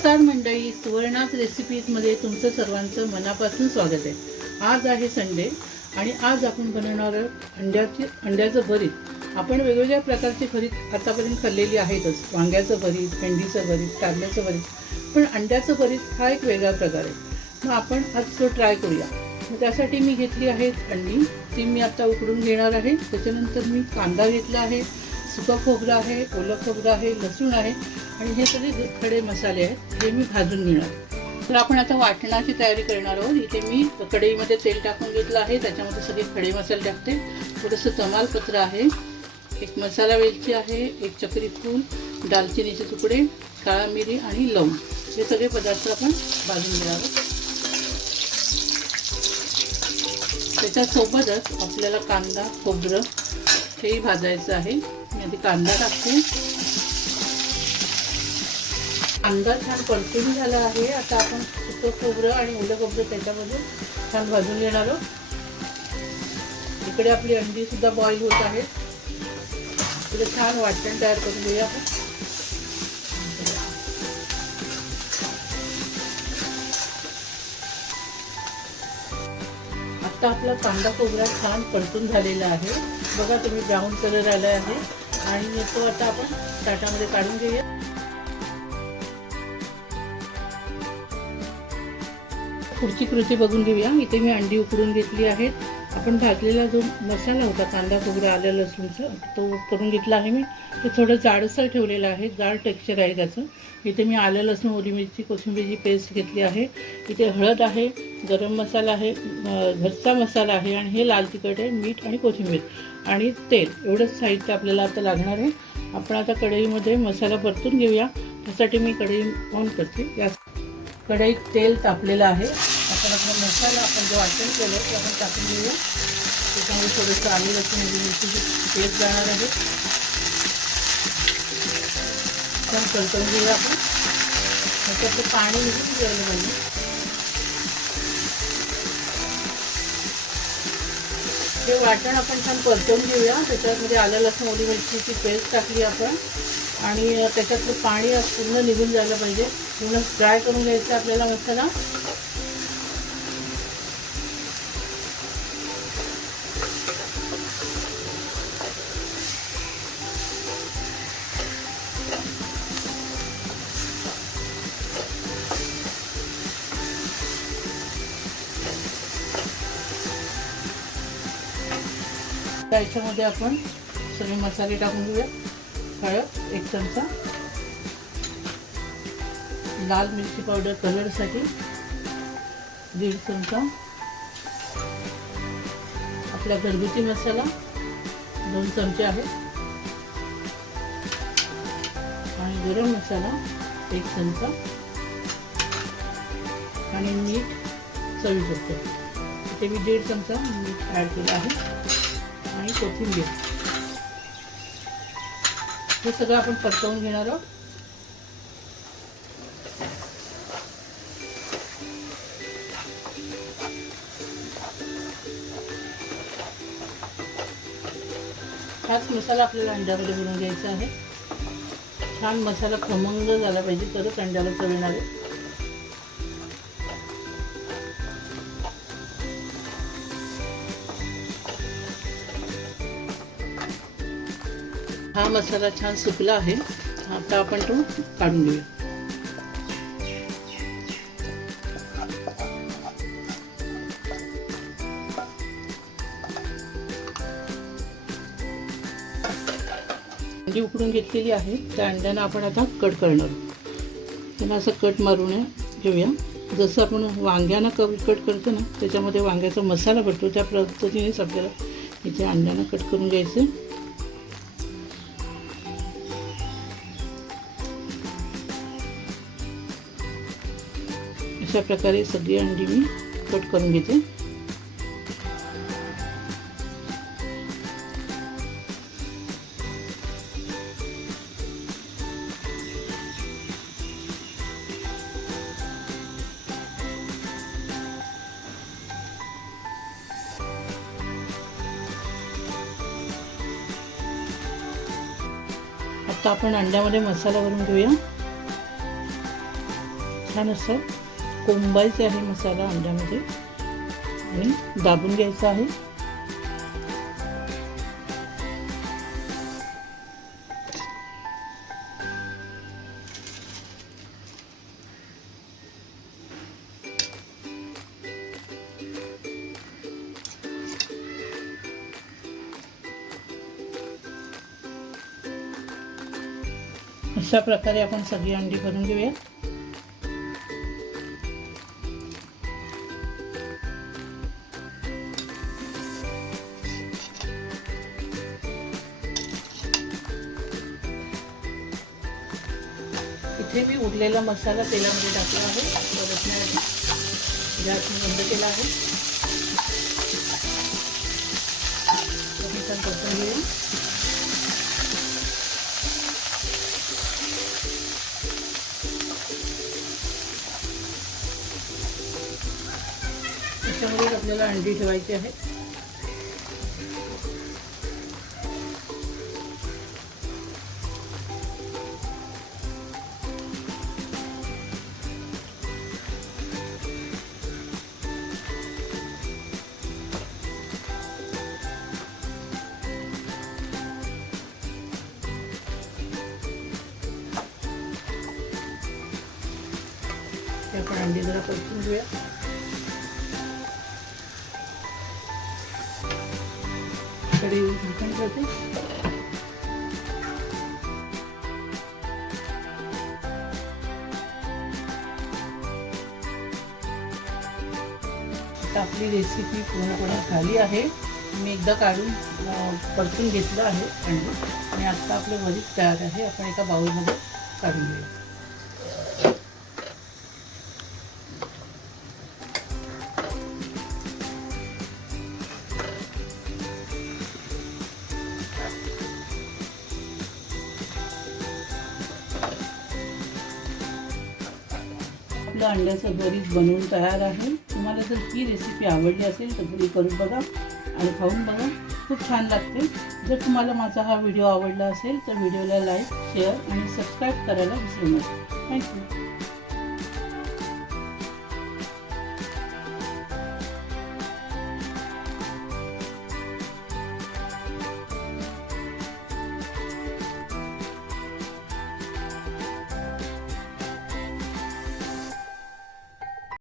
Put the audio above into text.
नमस्कार मंडळी, सुवर्णाज रेसिपीजमध्ये तुमचं सर्वांचं मनापासून स्वागत आहे. आज आहे संडे आणि आज आपण बनवणार आहोत अंड्याचं भरीत. आपण वेगवेगळ्या प्रकारची भरीत आतापर्यंत खाल्लेली आहेतच. वांग्याचं भरीत, भेंडीचं भरीत, कारल्याचं भरीत, पण अंड्याचं भरीत हा एक वेगळा प्रकार आहे. मग आपण आज तो ट्राय करूया. मग त्यासाठी मी घेतली आहेत अंडी. ती मी आता उकडून घेणार आहे. त्याच्यानंतर मी कांदा घेतला आहे, सुकं खोबरं आहे, ओलं खोबरं आहे, लसूण आहे आणि हे सगळे खडे मसाले आहेत, हे मी भाजून घेणार. तर आपण आता वाटणाची तयारी करणार आहोत. इथे मी कढईमध्ये तेल टाकून घेतलं आहे. त्याच्यामध्ये सगळे खडे मसाले टाकते. थोडंसं तमालपत्र आहे, एक मसाला वेलची आहे, एक चक्री फूल, दालचिनीचे तुकडे, काळा मिरी आणि लवंग, हे सगळे पदार्थ आपण भाजून घेणार आहोत. त्याच्यासोबतच आपल्याला कांदा खोबरं हेही भाजायचं आहे. मी आधी कांदा टाकते. कांदा छान परतून झाला आहे. आता आपण सुकं खोबरं आणि ओलं खोबरं त्याच्यामध्ये छान भाजून घेणार आहोत. इकडे आपली अंडी सुद्धा बॉईल होत आहेत. इकडे छान वाटण तयार करून घेऊया आपण. आता आपला कांदा खोबरा छान परतून झालेला आहे. बघा तुम्ही, ब्राऊन कलर आला आहे आणि तो आता आपण ताटामध्ये काढून घेऊया. पुढची कृती बघून घेऊया. इथे मी अंडी उकडून घेतली आहेत. आपण भाजलेला जो मसाला होता कांदा खोबरा आलं लसूणचा, तो करून घेतला आहे मी. तो थोडं जाडसर ठेवलेला आहे, जाड टेक्स्चर आहे त्याचं. इथे मी आलं लसूण ओली मिरची कोथिंबीरची पेस्ट घेतली आहे. इथे हळद आहे, गरम मसाला आहे, घरचा मसाला आहे आणि हे लाल तिखट आहे, मीठ आणि कोथिंबीर आणि तेल, एवढंच साहित्य आपल्याला आता लागणार आहे. आपण आता कढईमध्ये मसाला परतून घेऊया. त्यासाठी मी कढई ऑन करते. या कढईत तेल तापलेलं आहे. आपण आपला मसाला आपण जो वाटण केलं ते आपण टाकून घेऊया. त्याच्यामध्ये थोडंसं आलं लसूण ओली मिरचीची पेस्ट जाणार आहे. छान परतवून घेऊया आपण. त्याच्यातलं पाणी निघून द्यायला पाहिजे. हे वाटण आपण छान परतवून घेऊया. त्याच्यामध्ये आलं लसूण ओली मिरचीची पेस्ट टाकली आपण आणि त्याच्यातलं पाणी पूर्ण निघून जायला पाहिजे. पूर्ण फ्राय करून घ्यायचं आपल्याला मसाला. याच्यामध्ये आपण सगळे मसाले टाकून घेऊया. हळद 1 चमचा, लाल मिरची पावडर कलरसाठी 1.5 चमचा, आपला घरगुती मसाला 2 चमचे आहे आणि गरम मसाला 1 चमचा आणि मीठ चवीपुरतं. इथे मी 1.5 चमचा मीठ ॲड केलं आहे आणि कोथिंबीर. हे सगळं आपण परतवून घेणार आहोत. हाच मसाला आपल्याला अंड्यामध्ये बनवून घ्यायचा आहे. छान मसाला खमंग झाला पाहिजे, तरच अंड्याला चव येणार आहे. हा मसाला छान सुकला आहे. आता आपण तो काढून घेऊया. अंडी उकडून घेतलेली आहे. त्या अंड्यांना आपण आता कट करणार. त्याला असं कट मारून घेऊया. जसं आपण वांग्यांना कट करतो ना, त्याच्यामध्ये वांग्याचा मसाला भरतो त्या पद्धतीनेच आपल्याला इथे अंड्यांना कट करून घ्यायचं. अशा प्रकारे सगळी अंडी मी कट करून घेते. आता आपण अंड्यामध्ये मसाला भरून घेऊया. छान असं कोंबायचं आहे मसाला अंड्यामध्ये आणि दाबून घ्यायचा आहे. अशा प्रकारे आपण सगळी अंडी भरून घेऊया. इथे मी उरलेला मसाला तेलामध्ये टाकला आहे. परतण्याआधी गॅस बंद केला आहे. परतून घेऊया. त्याच्यामध्ये आपल्याला अंडी ठेवायची आहे. आपण अंडी जरा परतून घेऊया. कढई झाकण ठेवते. आता आपली रेसिपी पूर्णपणे झाली आहे. मी एकदा काढून परतून घेतलं आहे अंडी आणि आता आपलं भरीत तयार आहे. आपण एका बाउलमध्ये काढून घेऊया. आपलं अंड्याचं भरीत बनवून तयार आहे. तुम्हाला जर ही रेसिपी आवडली असेल तर घरी करून बघा आणि खाऊन बघा. खूप छान लागते. जर तुम्हाला माझा हा व्हिडिओ आवडला असेल तर व्हिडिओला लाईक, शेअर आणि सबस्क्राईब करायला विसरू नका. थँक्यू.